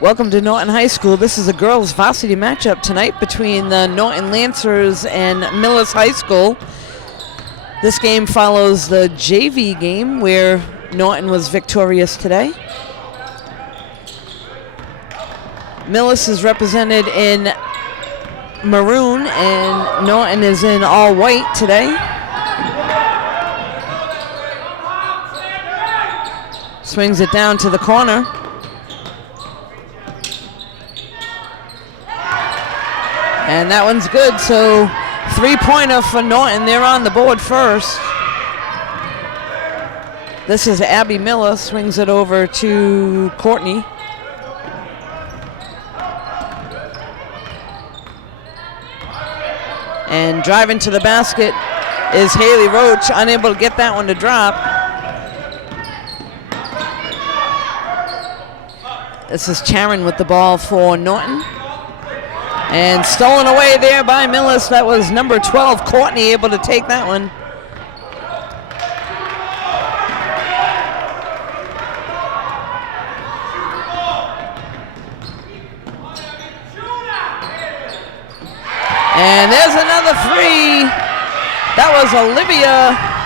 Welcome to Norton High School. This is a girls' varsity matchup tonight between the Norton Lancers and Millis High School. This game follows the JV game where Norton was victorious today. Millis is represented in maroon and Norton is in all white today. Swings it down to the corner. And that one's good, so three-pointer for Norton. They're on the board first. This is Abby Miller, swings it over to Courtney. And driving to the basket is Haley Roach, unable to get that one to drop. This is Charon with the ball for Norton. And stolen away there by Millis. That was number 12, Courtney, able to take that one. And there's another three. That was Olivia.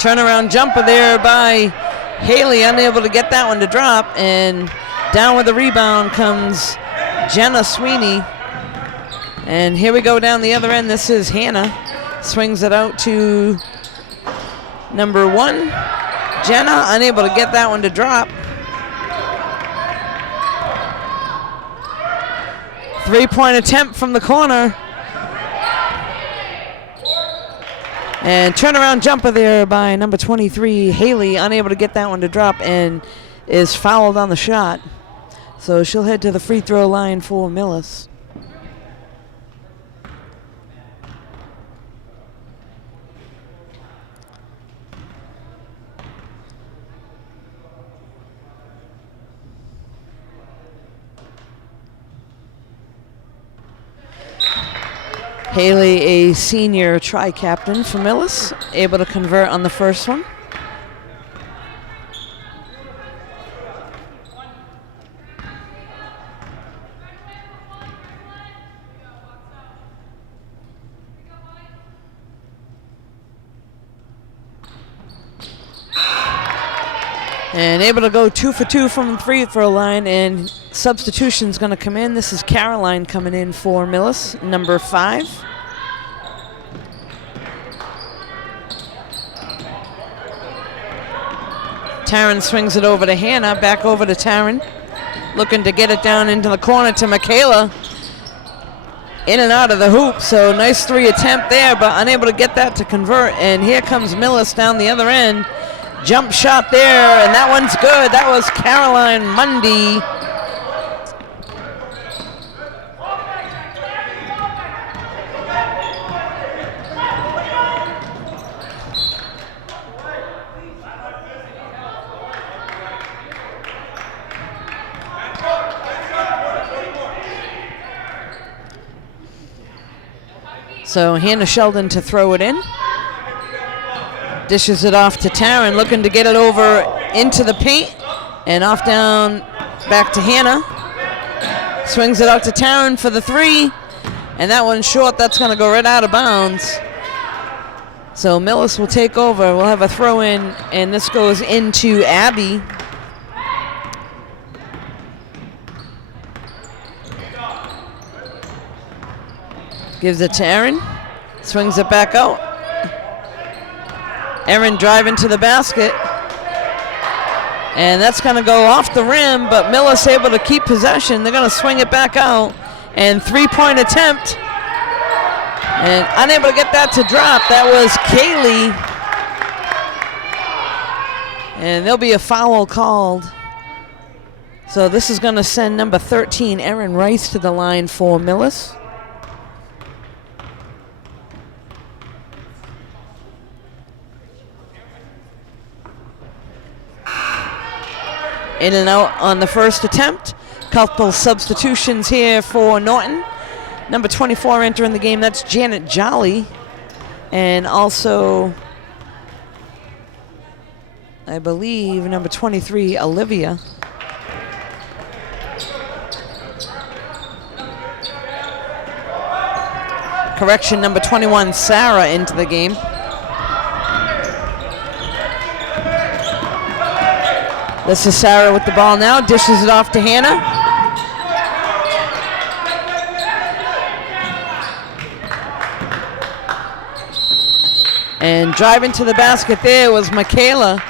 Turnaround jumper there by Haley, unable to get that one to drop, and down with the rebound comes Jenna Sweeney. And here we go down the other end. This is Hannah, swings it out to number 1. Jenna, unable to get that one to drop. Three-point attempt from the corner. And turnaround jumper there by number 23, Haley, unable to get that one to drop and is fouled on the shot. So she'll head to the free throw line for Millis. Haley, a senior tri-captain for Millis, able to convert on the first one. And able to go 2 for 2 from the free throw line, and substitution's going to come in. This is Caroline coming in for Millis, number 5. Taryn swings it over to Hannah, back over to Taryn. Looking to get it down into the corner to Michaela. In and out of the hoop, so nice 3 attempt there, but unable to get that to convert. And here comes Millis down the other end. Jump shot there, and that one's good. That was Caroline Mundy. So Hannah Sheldon to throw it in. Dishes it off to Taryn, looking to get it over into the paint. And off down back to Hannah. Swings it out to Taryn for the 3. And that one's short. That's going to go right out of bounds. So Millis will take over. We'll have a throw in, and this goes into Abby. Gives it to Erin. Swings it back out. Erin driving to the basket. And that's going to go off the rim, but Millis able to keep possession. They're going to swing it back out. And 3-point attempt. And unable to get that to drop. That was Kaylee. And there'll be a foul called. So this is going to send number 13, Erin Rice, to the line for Millis. In and out on the first attempt. Couple substitutions here for Norton. Number 24 entering the game, that's Janet Jolly. And also, I believe, number 23, Olivia. Correction, number 21, Sarah, into the game. This is Sarah with the ball now, dishes it off to Hannah. And driving to the basket there was Michaela.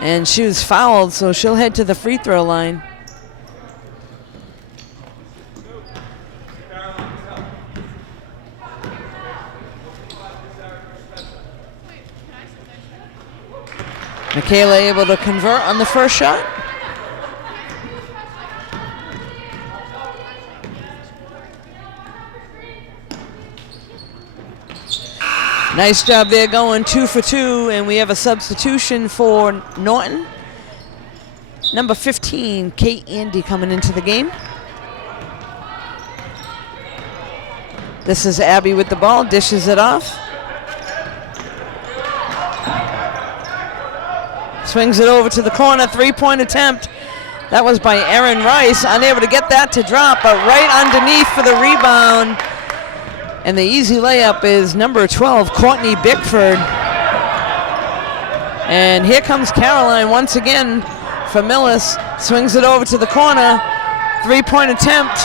And she was fouled, so she'll head to the free throw line. Michaela able to convert on the first shot. Nice job there going 2 for 2, and we have a substitution for Norton. Number 15, Kate Andy coming into the game. This is Abby with the ball, dishes it off. Swings it over to the corner, three-point attempt. That was by Erin Rice, unable to get that to drop, but right underneath for the rebound. And the easy layup is number 12, Courtney Bickford. And here comes Caroline once again for Millis. Swings it over to the corner, three-point attempt.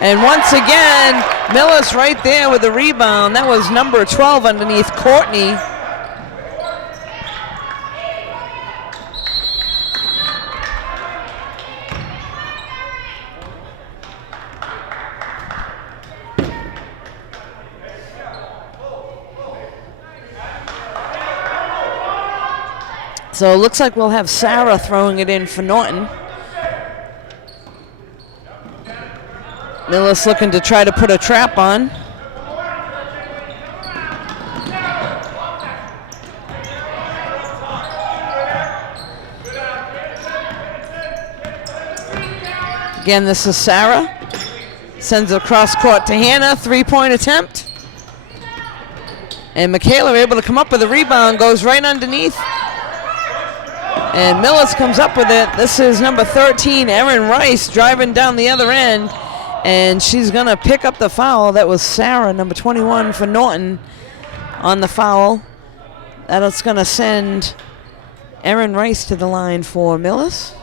And once again, Millis right there with the rebound. That was number 12 underneath Courtney. So it looks like we'll have Sarah throwing it in for Norton. Millis looking to try to put a trap on. Again, this is Sarah. Sends it across court to Hannah, three-point attempt. And Michaela able to come up with a rebound, goes right underneath. And Millis comes up with it. This is number 13, Erin Rice, driving down the other end. And she's going to pick up the foul. That was Sarah, number 21 for Norton, on the foul. That's going to send Erin Rice to the line for Millis.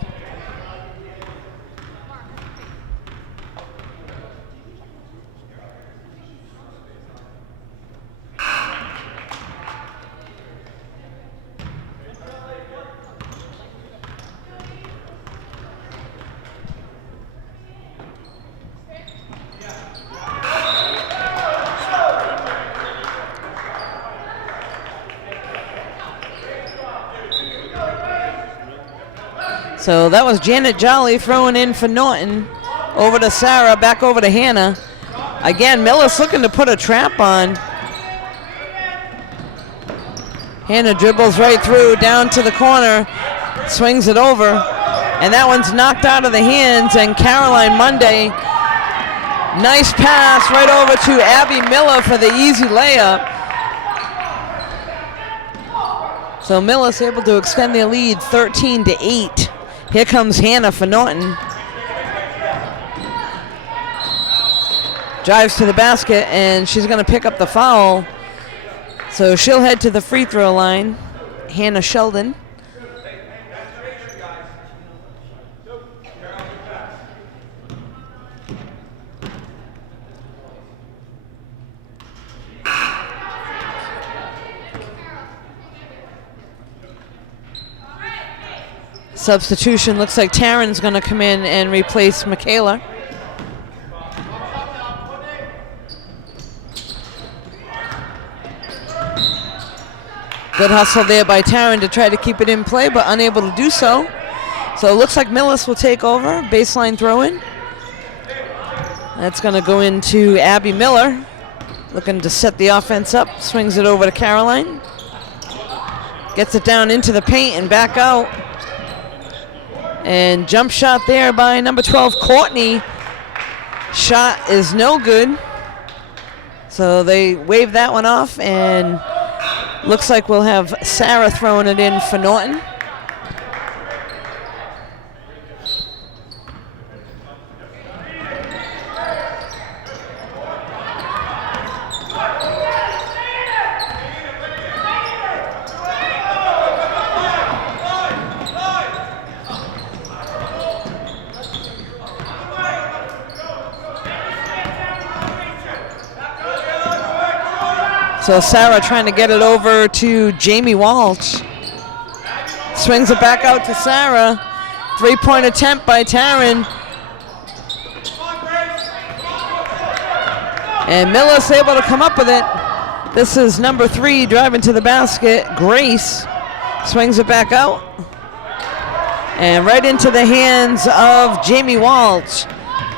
So that was Janet Jolly throwing in for Norton. Over to Sarah, back over to Hannah. Again, Millis looking to put a trap on. Hannah dribbles right through, down to the corner, swings it over, and that one's knocked out of the hands, and Caroline Monday, nice pass right over to Abby Miller for the easy layup. So Millis able to extend their lead 13-8. Here comes Hannah for Norton. Drives to the basket, and she's going to pick up the foul. So she'll head to the free throw line. Hannah Sheldon. Substitution, looks like Taryn's going to come in and replace Michaela. Good hustle there by Taryn to try to keep it in play, but unable to do so. So it looks like Millis will take over, baseline throw-in. That's going to go into Abby Miller, looking to set the offense up, swings it over to Caroline. Gets it down into the paint and back out. And jump shot there by number 12, Courtney. Shot is no good. So they wave that one off, and looks like we'll have Sarah throwing it in for Norton. So Sarah trying to get it over to Jamie Walsh. Swings it back out to Sarah. 3-point attempt by Taryn. And Millis able to come up with it. This is number 3 driving to the basket. Grace swings it back out. And right into the hands of Jamie Walsh.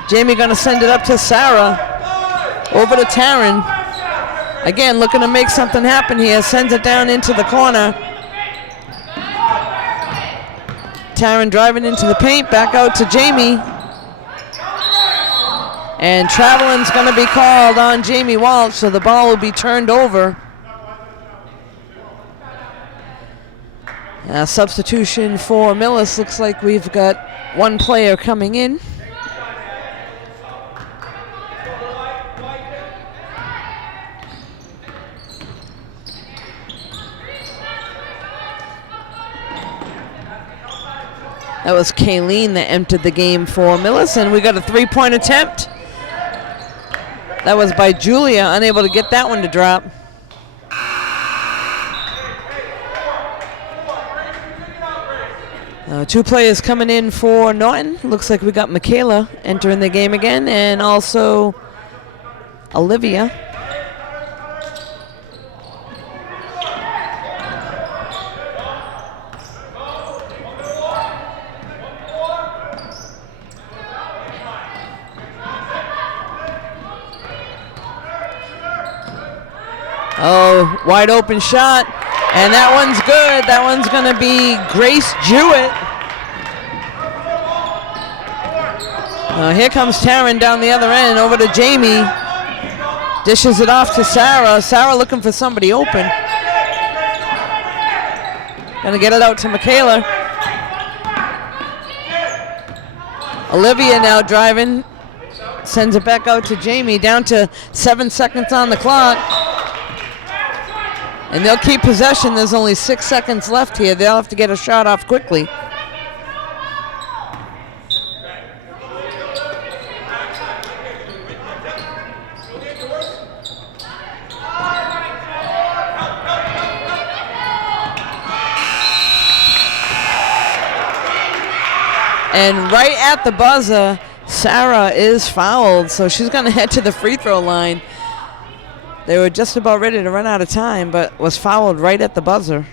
Jamie gonna send it up to Sarah. Over to Taryn. Again, looking to make something happen here. Sends it down into the corner. Taryn driving into the paint. Back out to Jamie. And traveling's going to be called on Jamie Walsh, so the ball will be turned over. Substitution for Millis. Looks like we've got one player coming in. That was Kayleen that entered the game for Millis, and we got a 3-point attempt. That was by Julia, unable to get that one to drop. Two players coming in for Norton. Looks like we got Michaela entering the game again, and also Olivia. Oh, wide open shot, and that one's good. That one's going to be Grace Jewett. Here comes Taryn down the other end, over to Jamie. Dishes it off to Sarah. Sarah looking for somebody open. Gonna get it out to Michaela. Olivia now driving. Sends it back out to Jamie. Down to 7 seconds on the clock. And they'll keep possession. There's only 6 seconds left here. They'll have to get a shot off quickly. And right at the buzzer, Sarah is fouled, so she's going to head to the free throw line. They were just about ready to run out of time, but was fouled right at the buzzer.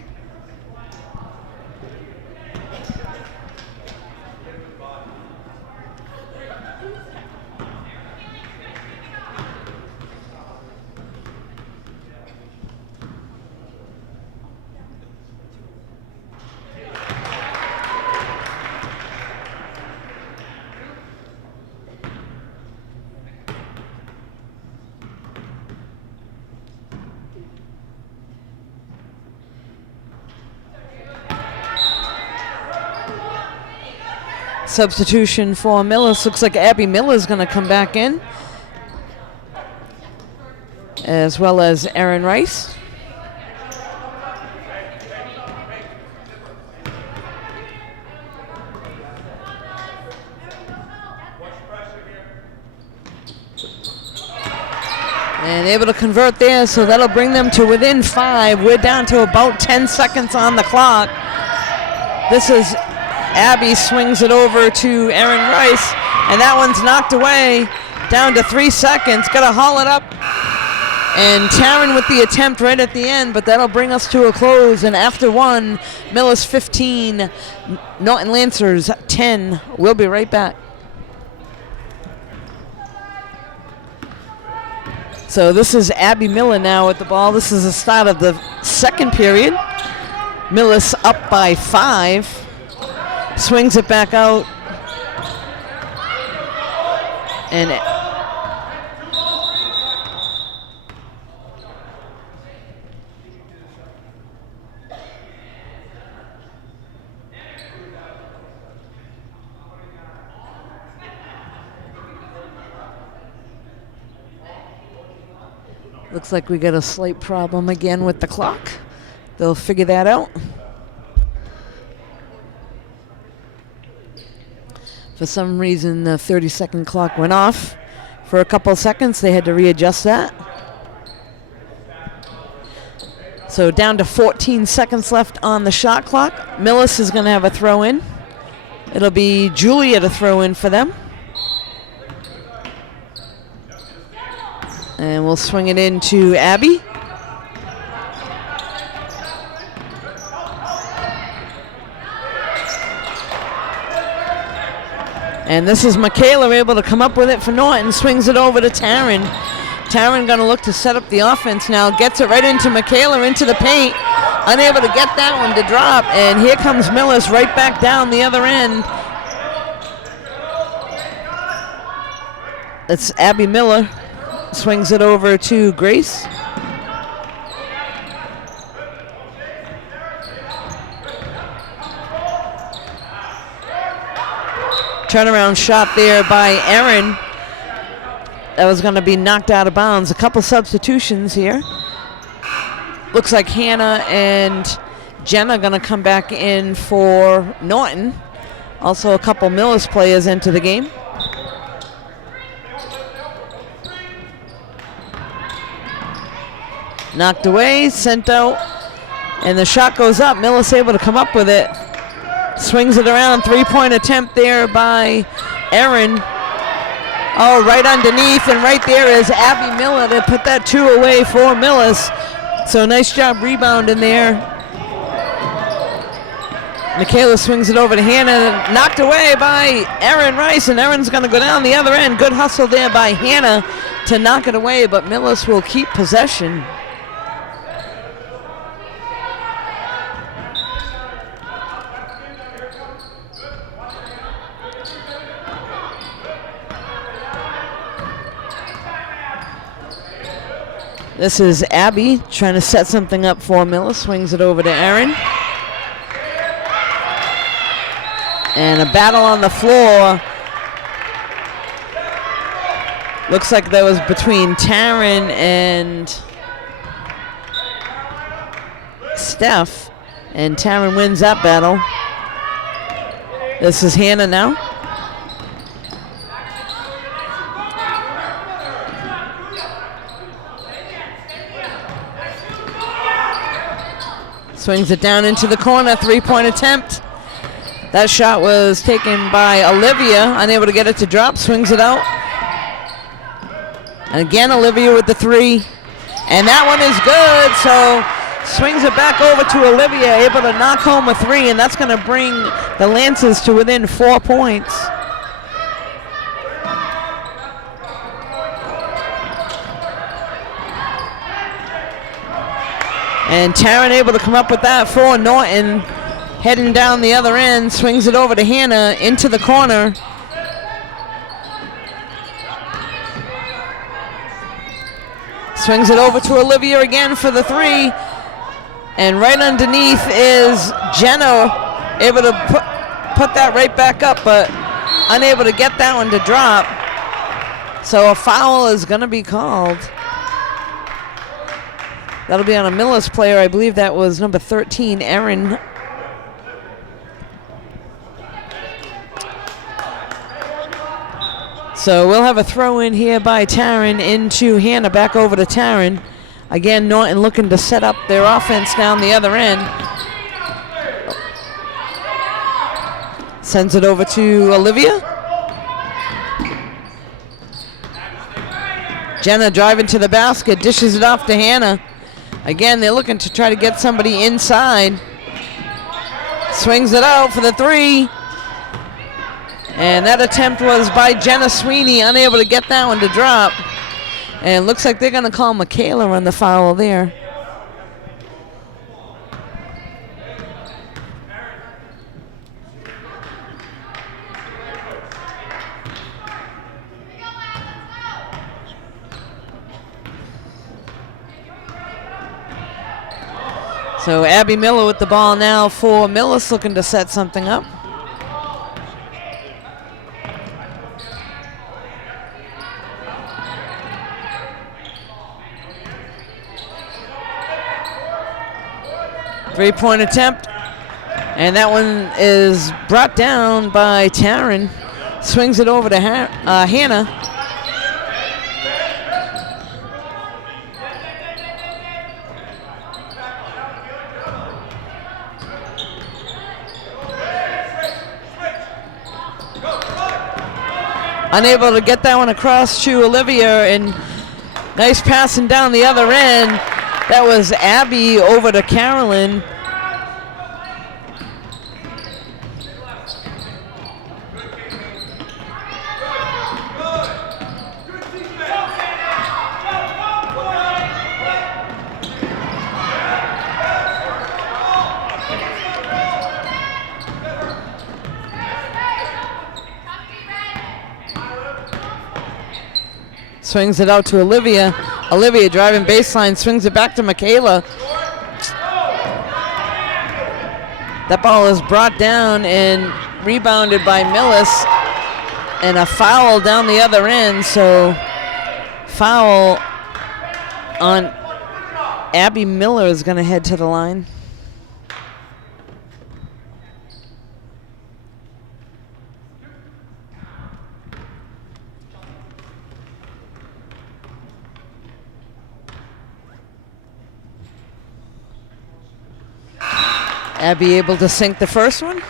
Substitution for Millis. Looks like Abby Miller is going to come back in, as well as Erin Rice. And able to convert there, so that'll bring them to within 5. We're down to about 10 seconds on the clock. This is Abby swings it over to Erin Rice, and that one's knocked away. Down to 3 seconds. Got to haul it up. And Taryn with the attempt right at the end, but that'll bring us to a close. And after 1, Millis 15, Norton Lancers 10. We'll be right back. So this is Abby Miller now at the ball. This is the start of the second period. Millis up by 5. swings it back out. And looks like we got a slight problem again with the clock. They'll figure that out. For some reason, the 30-second clock went off for a couple seconds. They had to readjust that. So down to 14 seconds left on the shot clock. Millis is going to have a throw in. It'll be Julia to throw in for them. And we'll swing it into Abby. And this is Michaela able to come up with it for Norton. Swings it over to Taryn. Taryn going to look to set up the offense now. Gets it right into Michaela, into the paint. Unable to get that one to drop. And here comes Millis right back down the other end. It's Abby Miller. Swings it over to Grace. Turnaround shot there by Erin. That was going to be knocked out of bounds. A couple substitutions here. Looks like Hannah and Jenna going to come back in for Norton. Also a couple Millis players into the game. Knocked away, sent out, and the shot goes up. Millis able to come up with it. Swings it around, three-point attempt there by Erin. Oh, right underneath, and right there is Abby Miller to put that two away for Millis. So nice job rebounding there. Michaela swings it over to Hannah, knocked away by Erin Rice, and Erin's going to go down the other end. Good hustle there by Hannah to knock it away, but Millis will keep possession. This is Abby trying to set something up for Millis. Swings it over to Erin. And a battle on the floor. Looks like that was between Taryn and Steph. And Taryn wins that battle. This is Hannah now. Swings it down into the corner, three-point attempt. That shot was taken by Olivia, unable to get it to drop, swings it out. And again, Olivia with the three. And that one is good, so swings it back over to Olivia, able to knock home a three, and that's gonna bring the Lancers to within 4 points. And Taryn able to come up with that for Norton. Heading down the other end, swings it over to Hannah into the corner. Swings it over to Olivia again for the three. And right underneath is Jenna, able to put that right back up, but unable to get that one to drop. So a foul is going to be called. That'll be on a Millis player. I believe that was number 13, Erin. So we'll have a throw in here by Taryn into Hannah, back over to Taryn. Again, Norton looking to set up their offense down the other end. Sends it over to Olivia. Jenna driving to the basket, dishes it off to Hannah. Again, they're looking to try to get somebody inside. Swings it out for the three. And that attempt was by Jenna Sweeney, unable to get that one to drop. And it looks like they're going to call Michaela on the foul there. So Abby Miller with the ball now for Millis, looking to set something up. Three-point attempt, and that one is brought down by Taryn. Swings it over to Hannah. Unable to get that one across to Olivia, and nice passing down the other end. That was Abby over to Carolyn. Swings it out to Olivia. Olivia driving baseline, swings it back to Michaela. That ball is brought down and rebounded by Millis, and a foul down the other end. So foul on Abby Miller is going to head to the line. Abby able to sink the first one.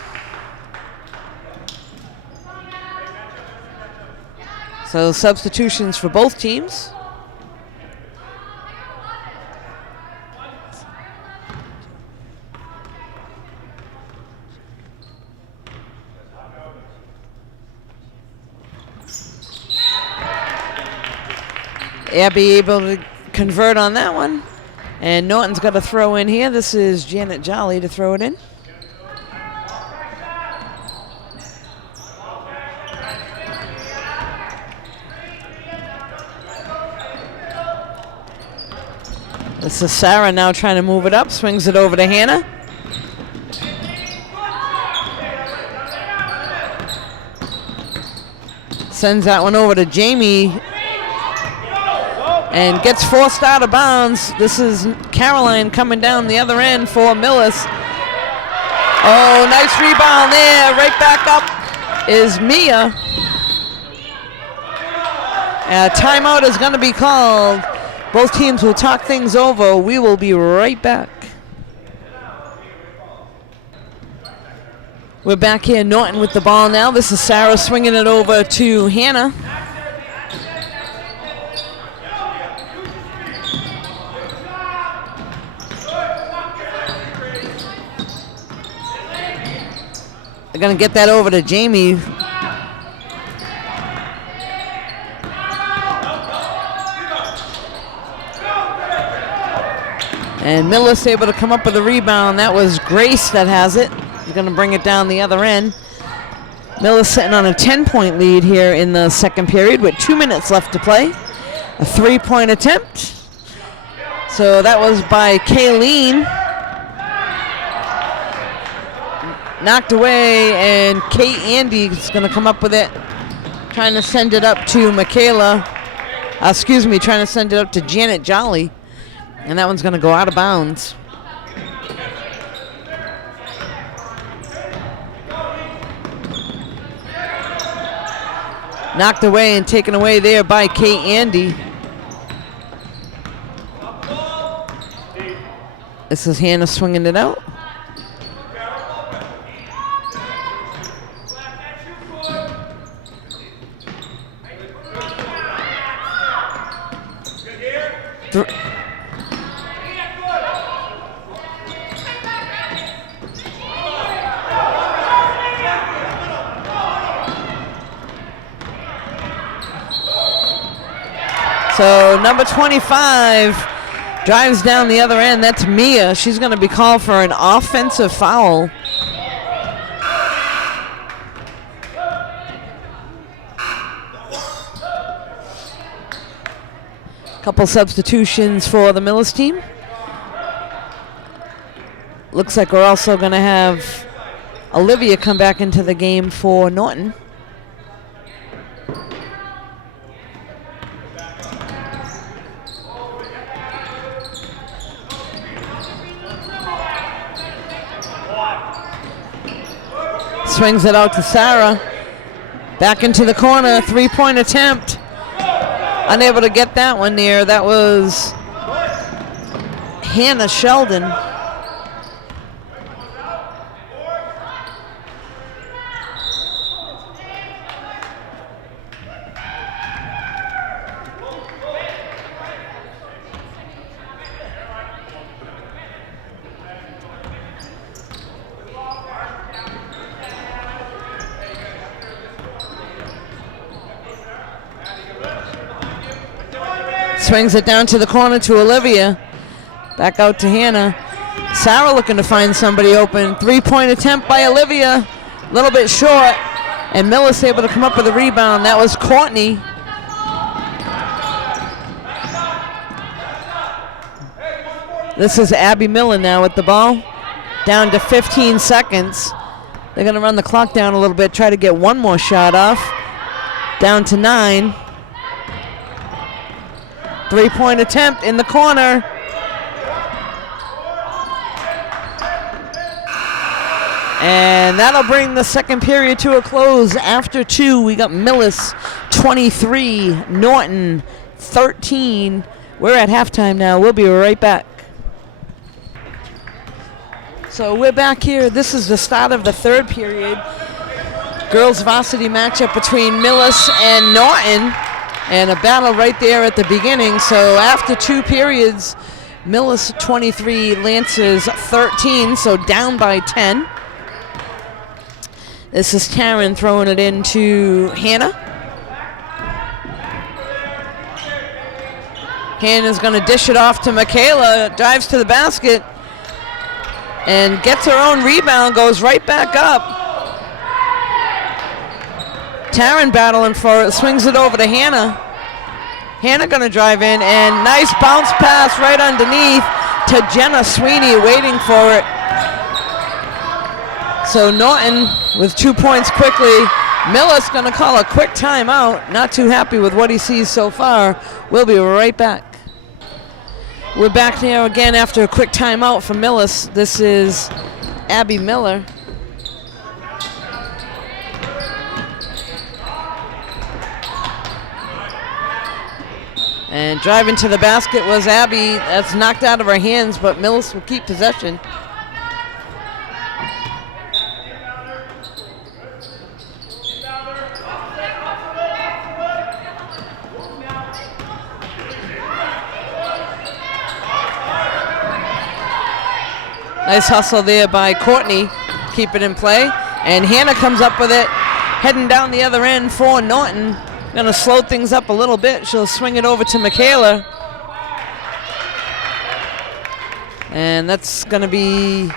So substitutions for both teams. Abby able to convert on that one. And Norton's got to throw in here. This is Janet Jolly to throw it in. This is Sarah now trying to move it up. Swings it over to Hannah. Sends that one over to Jamie. And gets forced out of bounds. This is Caroline coming down the other end for Millis. Oh, nice rebound there. Right back up is Mia. Timeout is going to be called. Both teams will talk things over. We will be right back. We're back here, Norton with the ball now. This is Sarah swinging it over to Hannah. They're going to get that over to Jamie. And Millis able to come up with a rebound. That was Grace that has it. He's going to bring it down the other end. Millis sitting on a 10-point lead here in the second period with 2 minutes left to play. A 3-point attempt. So that was by Kayleen. Knocked away, and Kate Andy is going to come up with it. Trying to send it up to Michaela. Trying to send it up to Janet Jolly. And that one's going to go out of bounds. Knocked away and taken away there by Kate Andy. This is Hannah swinging it out. So number 25 drives down the other end. That's Mia. She's going to be called for an offensive foul. Couple substitutions for the Millis team. Looks like we're also going to have Olivia come back into the game for Norton. Swings it out to Sarah. Back into the corner, 3-point attempt. Unable to get that one near. That was Hannah Sheldon. Swings it down to the corner to Olivia. Back out to Hannah. Sarah looking to find somebody open. 3-point attempt by Olivia. A little bit short. And Millis able to come up with a rebound. That was Courtney. This is Abby Miller now with the ball. Down to 15 seconds. They're going to run the clock down a little bit. Try to get one more shot off. Down to 9. 3-point attempt in the corner. And that'll bring the second period to a close. After 2, we got Millis 23, Norton 13. We're at halftime now. We'll be right back. So we're back here. This is the start of the third period. Girls varsity matchup between Millis and Norton. And a battle right there at the beginning. So after 2 periods, Millis 23, Lancers 13, so down by 10. This is Taryn throwing it into Hannah. Hannah's going to dish it off to Michaela, drives to the basket, and gets her own rebound, goes right back up. Taryn battling for it, swings it over to Hannah. Hannah gonna drive in, and nice bounce pass right underneath to Jenna Sweeney, waiting for it. So Norton with 2 points quickly. Millis gonna call a quick timeout. Not too happy with what he sees so far. We'll be right back. We're back here again after a quick timeout for Millis. This is Abby Miller. And driving to the basket was Abby. That's knocked out of her hands, but Millis will keep possession. Nice hustle there by Courtney. Keep it in play. And Hannah comes up with it. Heading down the other end for Norton. Going to slow things up a little bit. She'll swing it over to Michaela. And that's going to be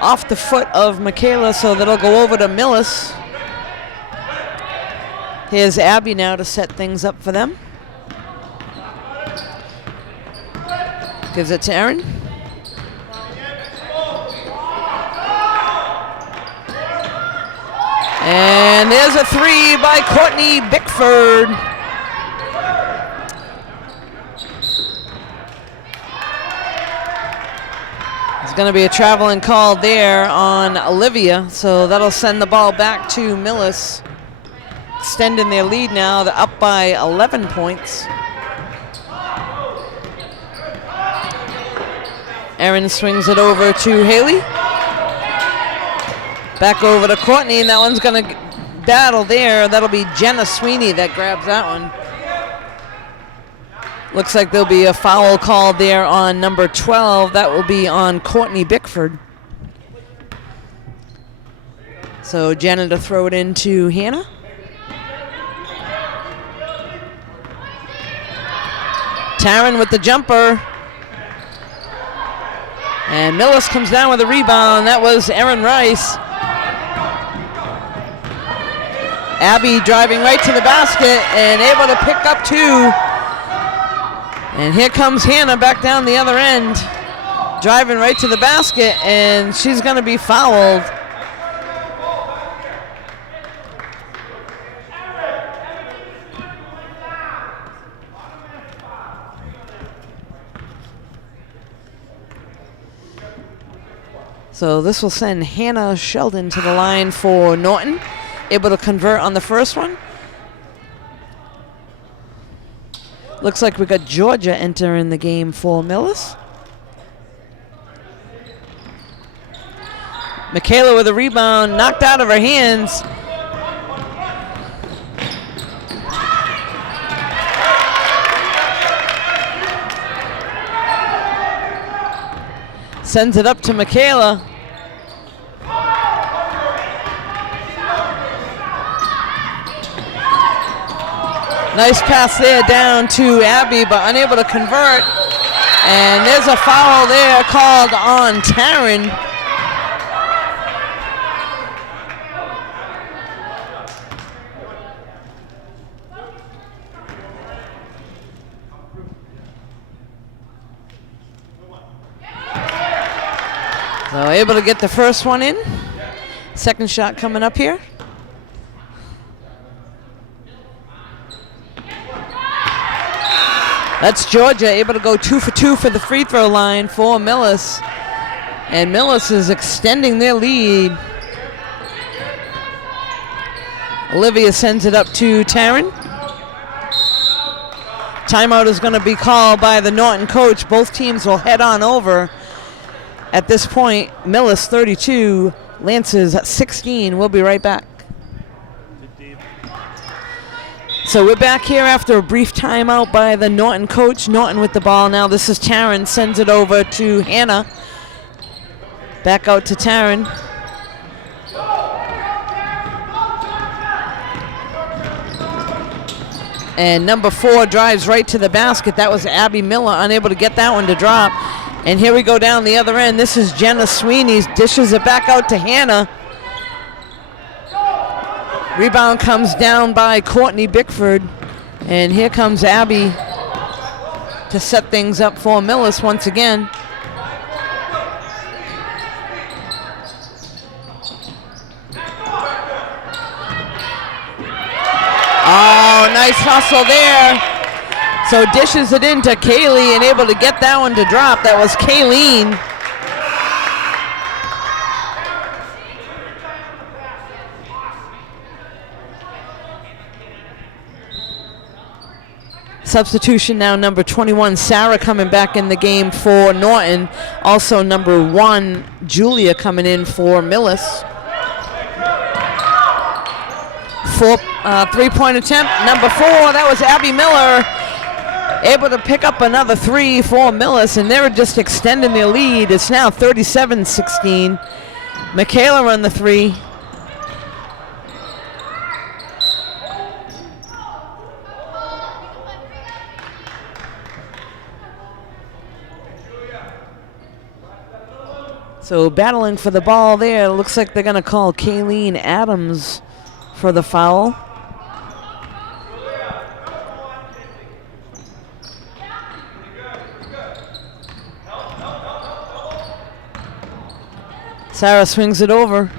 off the foot of Michaela, so that'll go over to Millis. Here's Abby now to set things up for them. Gives it to Erin. And there's a 3 by Courtney Bickford. There's going to be a traveling call there on Olivia, so that'll send the ball back to Millis. Extending their lead now. They're up by 11 points. Erin swings it over to Haley. Back over to Courtney, and that one's going to battle there. That'll be Jenna Sweeney that grabs that one. Looks like there'll be a foul call there on number 12. That will be on Courtney Bickford. So Jenna to throw it into Hannah. Taryn with the jumper. And Millis comes down with a rebound. That was Erin Rice. Abby driving right to the basket and able to pick up 2. And here comes Hannah back down the other end. driving right to the basket, and she's going to be fouled. So this will send Hannah Sheldon to the line for Norton, able to convert on the first one. Looks like we got Georgia entering the game for Millis. Michaela with a rebound, knocked out of her hands. Sends it up to Michaela. Nice pass there down to Abby, but unable to convert. And there's a foul there called on Taryn. So able to get the first one in. Second shot coming up here. That's Georgia able to go 2 for 2 for the free throw line for Millis. And Millis is extending their lead. Olivia sends it up to Taryn. Timeout is going to be called by the Norton coach. Both teams will head on over. At this point, Millis 32, Lancers 16. We'll be right back. So we're back here after a brief timeout by the Norton coach. Norton with the ball now. This is Taryn, sends it over to Hannah. Back out to Taryn. And number 4 drives right to the basket. That was Abby Miller, unable to get that one to drop. And here we go down the other end. This is Jenna Sweeney, dishes it back out to Hannah. Rebound comes down by Courtney Bickford. And here comes Abby to set things up for Millis once again. Oh, nice hustle there. So dishes it into Kaylee and able to get that one to drop. That was Kayleen. Substitution now, number 21, Sarah coming back in the game for Norton. Also number 1, Julia coming in for Millis. 3-point attempt, number 4, that was Abby Miller. Able to pick up another 3 for Millis, and they're just extending their lead. It's now 37-16. Michaela on the 3. So battling for the ball there. Looks like they're going to call Kayleen Adams for the foul. Sarah swings it over.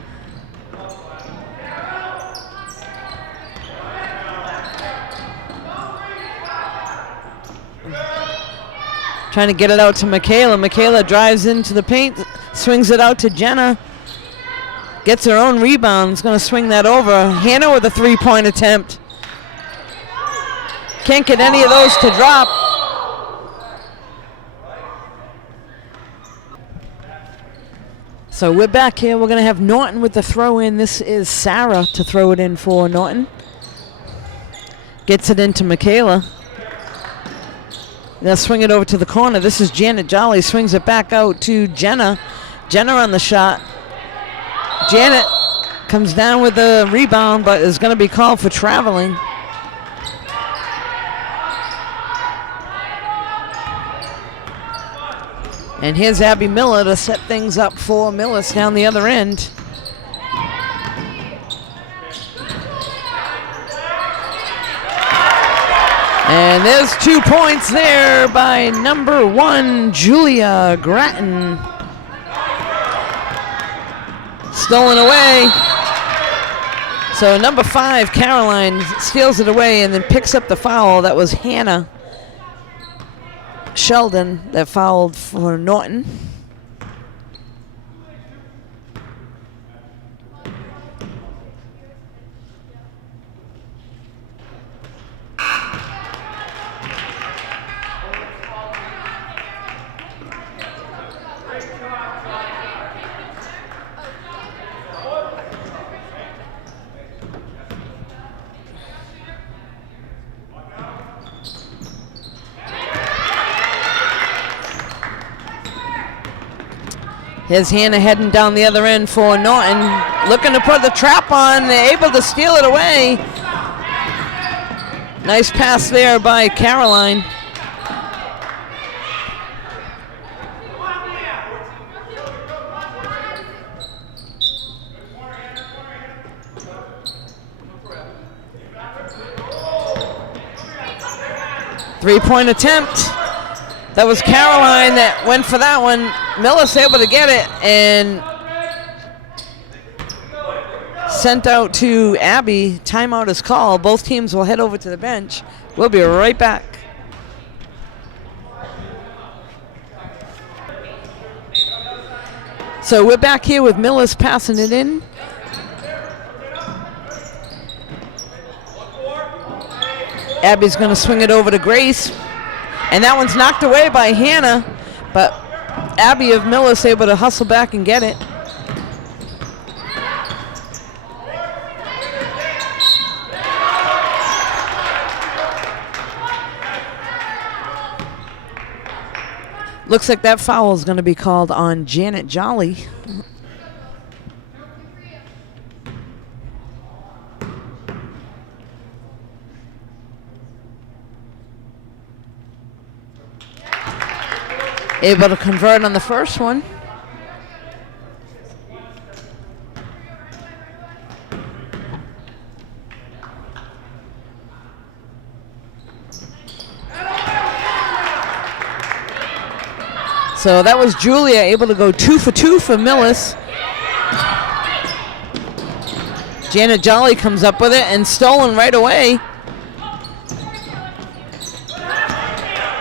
Trying to get it out to Michaela. Michaela drives into the paint, swings it out to Jenna. Gets her own rebound. Is going to swing that over. Hannah with a 3-point attempt. Can't get any of those to drop. So we're back here. We're going to have Norton with the throw in. This is Sarah to throw it in for Norton. Gets it into Michaela. They'll swing it over to the corner. This is Janet Jolly. Swings it back out to Jenna. Jenna on the shot. Janet comes down with the rebound, but is going to be called for traveling. And here's Abby Miller to set things up for Millis down the other end. And there's 2 points there by number 1, Julia Grattan. Stolen away. So number 5, Caroline, steals it away and then picks up the foul. That was Hannah Sheldon that fouled for Norton. Here's Hannah heading down the other end for Norton, looking to put the trap on. They're able to steal it away. Nice pass there by Caroline. Three-point attempt. That was Caroline that went for that one. Millis able to get it and sent out to Abby. Timeout is called. Both teams will head over to the bench. We'll be right back. So we're back here with Millis passing it in. Abby's going to swing it over to Grace. And that one's knocked away by Hannah, but Abby of Millis able to hustle back and get it. Looks like that foul is going to be called on Janet Jolly. Able to convert on the first one. So that was Julia able to go 2 for 2 for Millis. Janet Jolly comes up with it and stolen right away.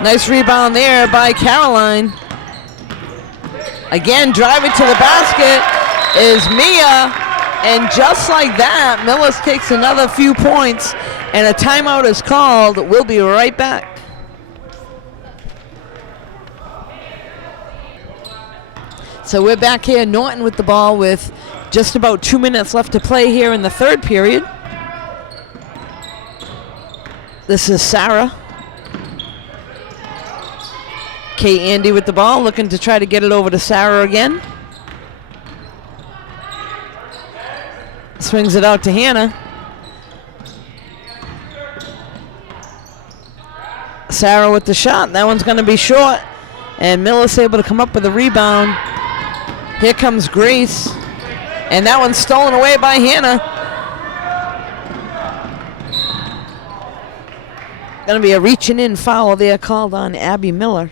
Nice rebound there by Caroline. Again, driving to the basket is Mia. And just like that, Millis takes another few points and a timeout is called. We'll be right back. So we're back here, Norton with the ball with just about 2 minutes left to play here in the third period. This is Sarah. Kate Andy with the ball, looking to try to get it over to Sarah again. Swings it out to Hannah. Sarah with the shot. That one's going to be short. And Millis able to come up with a rebound. Here comes Grace. And that one's stolen away by Hannah. Going to be a reaching in foul there called on Abby Miller.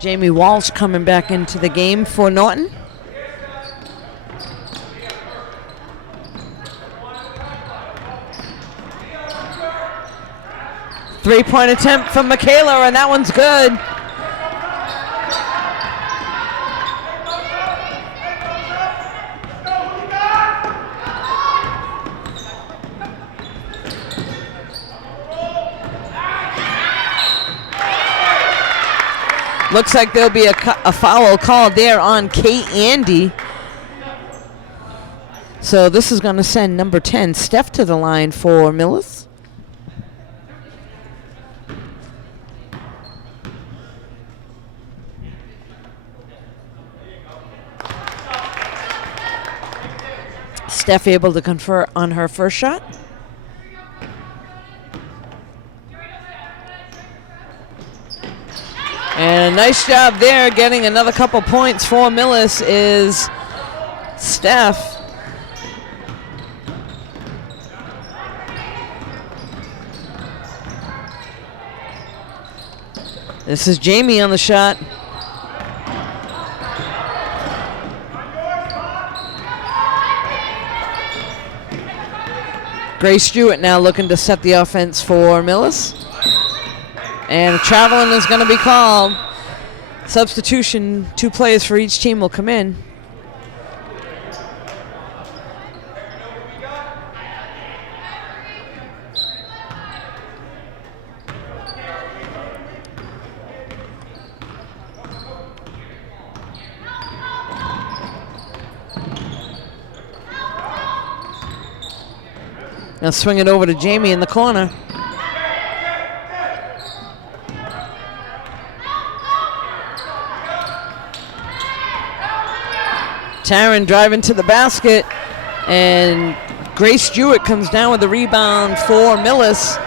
Jamie Walsh coming back into the game for Norton. Three-point attempt from Michaela, and that one's good. Looks like there'll be a foul called there on Kate Andy. So this is going to send number 10, Steph, to the line for Millis. Steph able to convert on her first shot. And a nice job there getting another couple points for Millis is Steph. This is Jamie on the shot. Grace Stewart now looking to set the offense for Millis. And traveling is going to be called. Substitution, 2 players for each team will come in. Now swing it over to Jamie in the corner. Taryn driving to the basket, and Grace Stewart comes down with the rebound for Millis.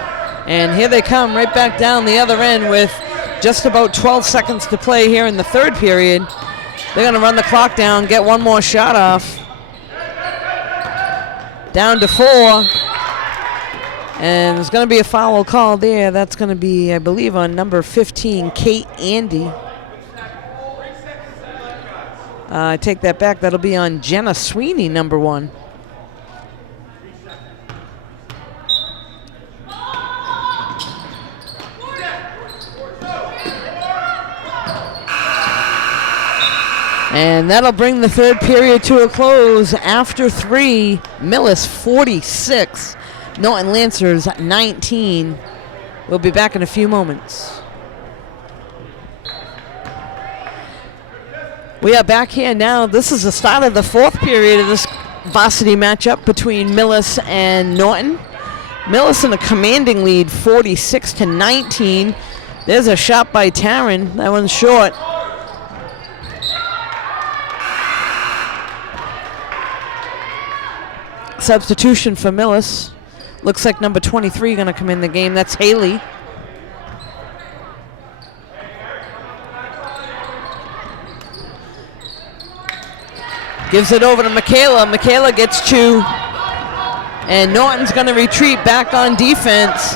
And here they come right back down the other end with just about 12 seconds to play here in the third period. They're going to run the clock down, get one more shot off. Down to 4. And there's going to be a foul call there. That's going to be, I believe, on number 15, Kate Andy. I take that back. That'll be on Jenna Sweeney, number 1. And that'll bring the third period to a close. After 3, Millis 46. Norton Lancers 19. We'll be back in a few moments. We are back here now. This is the start of the fourth period of this varsity matchup between Millis and Norton. Millis in a commanding lead, 46-19. There's a shot by Taryn. That one's short. Substitution for Millis. Looks like number 23 going to come in the game. That's Haley. Gives it over to Michaela. Michaela gets 2. And Norton's going to retreat back on defense.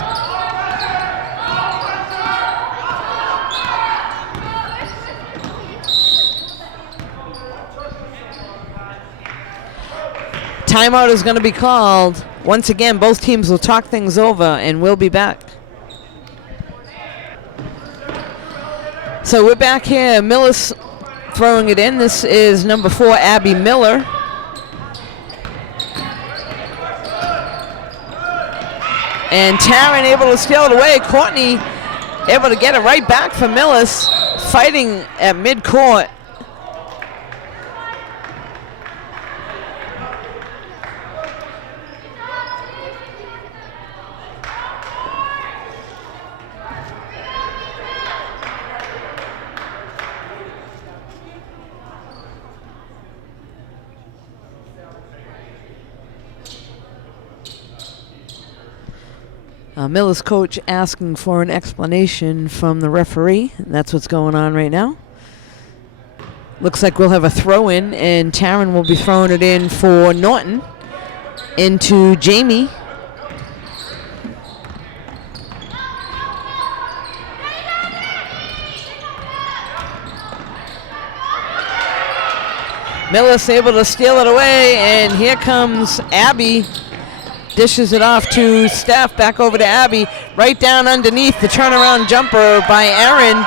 Timeout is going to be called. Once again, both teams will talk things over, and we'll be back. So we're back here. Millis throwing it in. This is number 4, Abby Miller. And Taryn able to steal it away. Courtney able to get it right back for Millis, fighting at midcourt. Millis coach asking for an explanation from the referee. That's what's going on right now. Looks like we'll have a throw-in, and Taryn will be throwing it in for Norton into Jamie. Millis able to steal it away, and here comes Abby. Dishes it off to Steph, back over to Abby. Right down underneath the turnaround jumper by Aaron.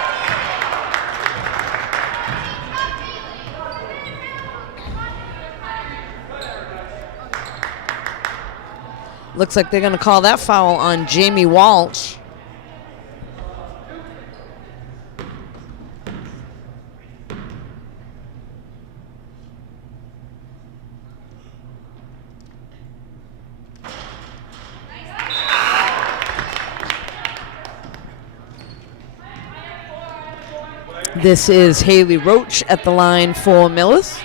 Looks like they're going to call that foul on Jamie Walsh. This is Haley Roach at the line for Millis.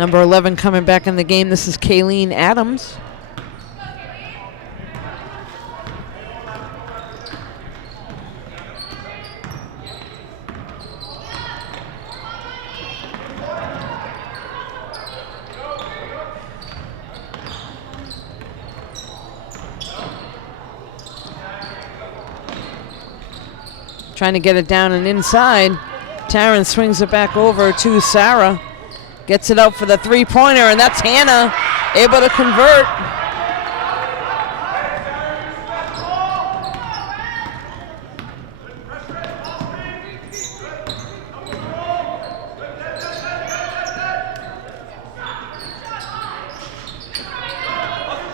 Number 11 coming back in the game. This is Kayleen Adams. Trying to get it down and inside. Taryn swings it back over to Sarah. Gets it out for the three-pointer, and that's Hannah able to convert.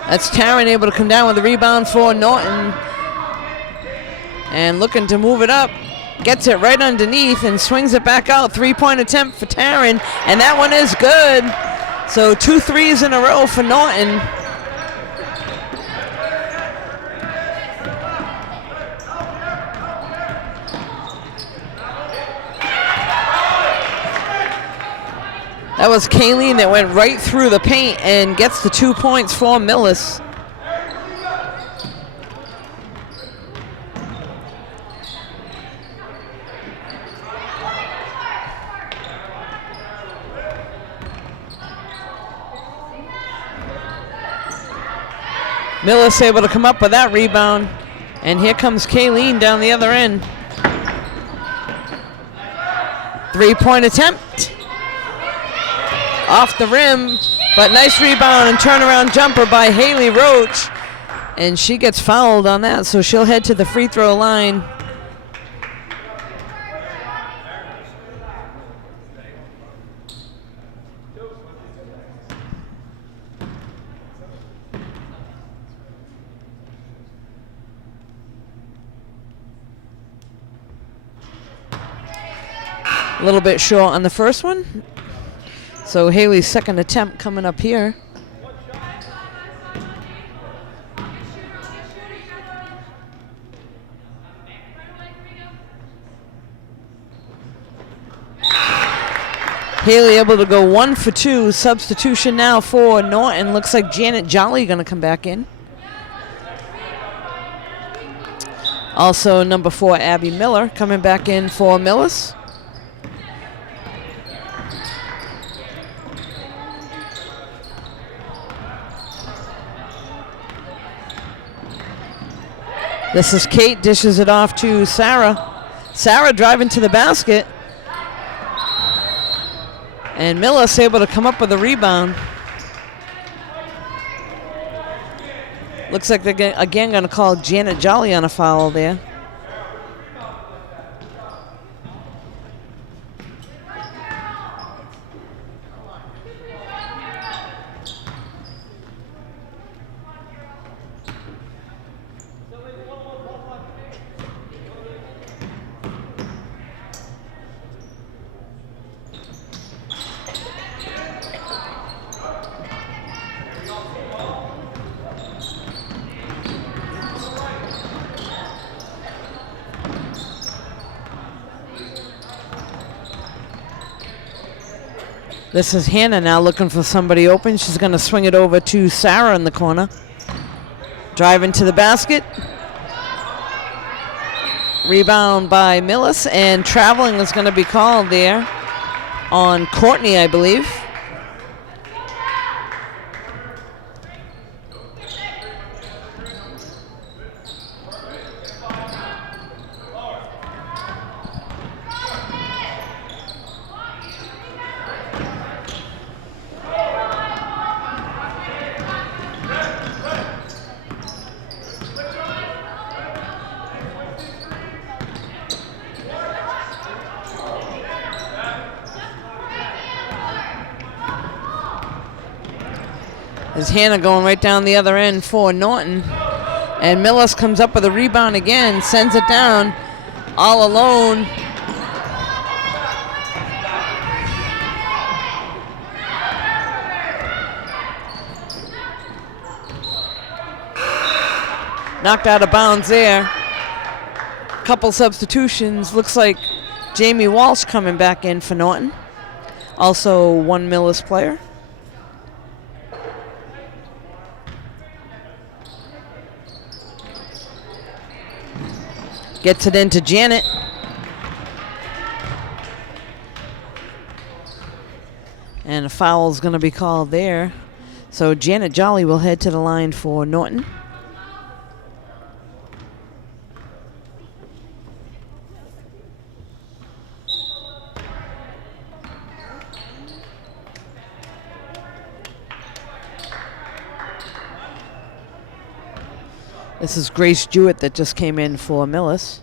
That's Taryn able to come down with a rebound for Norton. And looking to move it up. Gets it right underneath and swings it back out. Three-point attempt for Taryn, and that one is good. So 2 threes in a row for Norton. That was Kayleen that went right through the paint and gets the 2 points for Millis. Millis able to come up with that rebound. And here comes Kayleen down the other end. 3-point attempt. Off the rim, but nice rebound and turnaround jumper by Haley Roach. And she gets fouled on that, so she'll head to the free throw line. A little bit short on the first one. So Haley's second attempt coming up here. Haley able to go 1 for 2. Substitution now for Norton. Looks like Janet Jolly going to come back in. Also number 4, Abby Miller coming back in for Millis. This is Kate, dishes it off to Sarah. Sarah driving to the basket. And Millis able to come up with a rebound. Looks like they're again going to call Janet Jolly on a foul there. This is Hannah now looking for somebody open. She's going to swing it over to Sarah in the corner. Driving to the basket. Rebound by Millis, and traveling is going to be called there on Courtney, I believe. Is Hannah going right down the other end for Norton. And Millis comes up with a rebound again, sends it down all alone. Knocked out of bounds there. Couple substitutions. Looks like Jamie Walsh coming back in for Norton. Also one Millis player. Gets it into Janet. And a foul is going to be called there. So Janet Jolly will head to the line for Norton. This is Grace Jewett that just came in for Millis.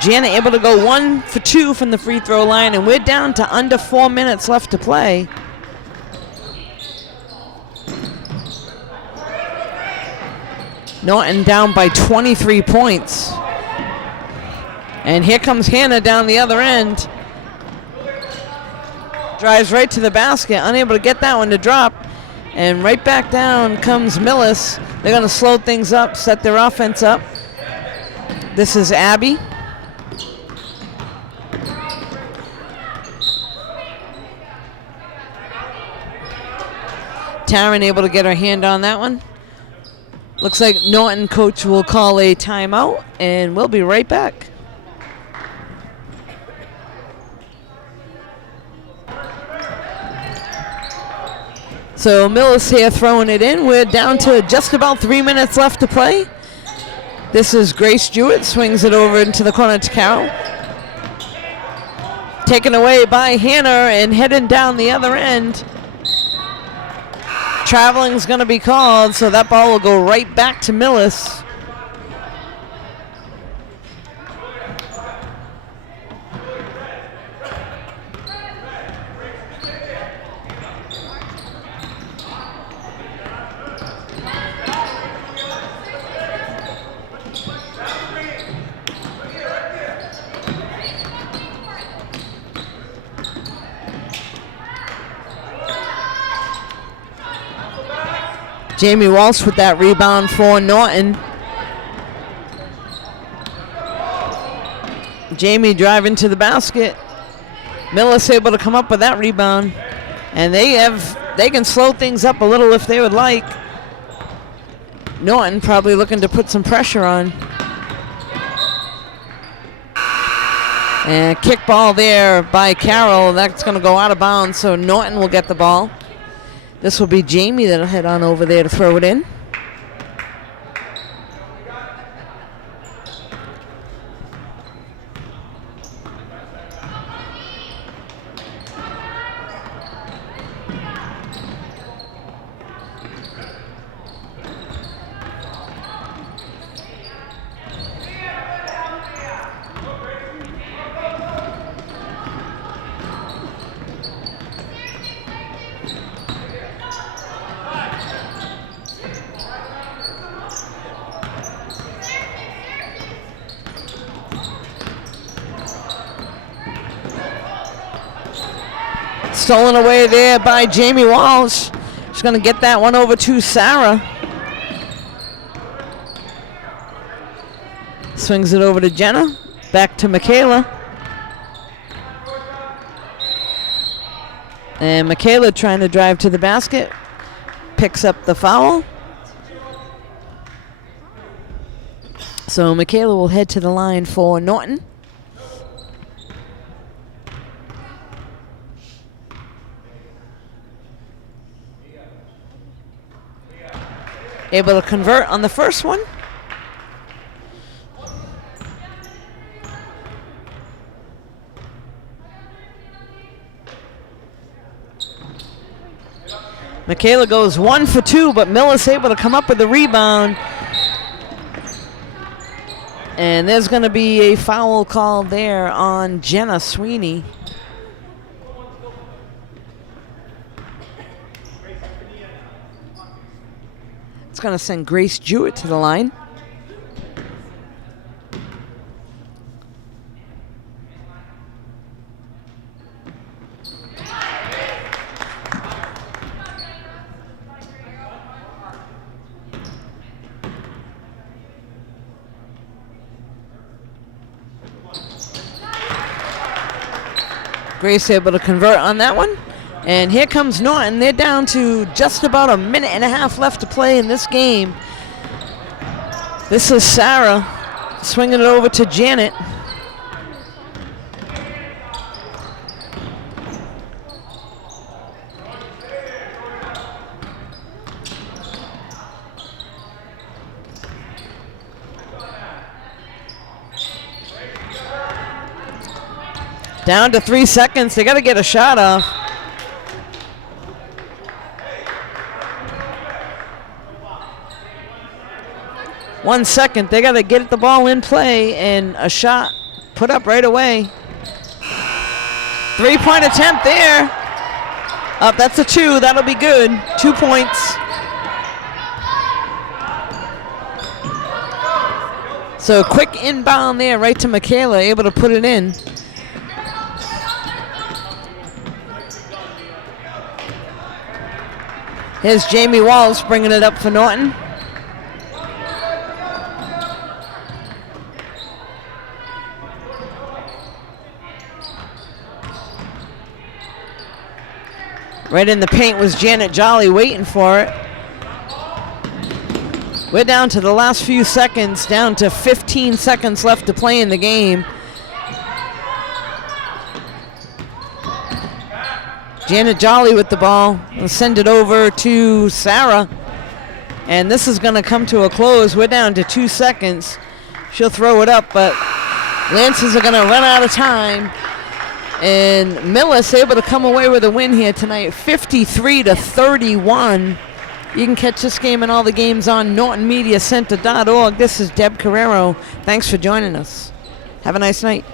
Janet able to go 1 for 2 from the free throw line, and we're down to under 4 minutes left to play. Norton down by 23 points. And here comes Hannah down the other end. Drives right to the basket, unable to get that one to drop. And right back down comes Millis. They're going to slow things up, set their offense up. This is Abby. Taryn able to get her hand on that one. Looks like Norton coach will call a timeout, and we'll be right back. So Millis here throwing it in. We're down to just about 3 minutes left to play. This is Grace Jewett, swings it over into the corner to Carol. Taken away by Hannah and heading down the other end. Traveling is going to be called, so that ball will go right back to Millis. Jamie Walsh with that rebound for Norton. Jamie driving to the basket. Millis able to come up with that rebound. And they can slow things up a little if they would like. Norton probably looking to put some pressure on. And kick ball there by Carroll. That's going to go out of bounds, so Norton will get the ball. This will be Jamie that'll head on over there to throw it in. Stolen away there by Jamie Walsh. She's going to get that one over to Sarah. Swings it over to Jenna. Back to Michaela. And Michaela trying to drive to the basket. Picks up the foul. So Michaela will head to the line for Norton. Able to convert on the first one. Michaela goes 1 for 2, but Millis able to come up with the rebound. And there's going to be a foul call there on Jenna Sweeney. It's going to send Grace Jewett to the line. Grace able to convert on that one. And here comes Norton. They're down to just about a minute and a half left to play in this game. This is Sarah swinging it over to Janet. Down to 3 seconds. They got to get a shot off. One second. They got to get the ball in play and a shot put up right away. 3-point attempt there. Up, that's a 2. That'll be good. 2 points. So quick inbound there right to Michaela, able to put it in. Here's Jamie Walls bringing it up for Norton. Right in the paint was Janet Jolly waiting for it. We're down to the last few seconds, down to 15 seconds left to play in the game. Janet Jolly with the ball. We'll send it over to Sarah. And this is going to come to a close. We're down to 2 seconds. She'll throw it up, but Lancers are going to run out of time. And Millis able to come away with a win here tonight, 53-31. You can catch this game and all the games on NortonMediaCenter.org. This is Deb Carrero. Thanks for joining us. Have a nice night.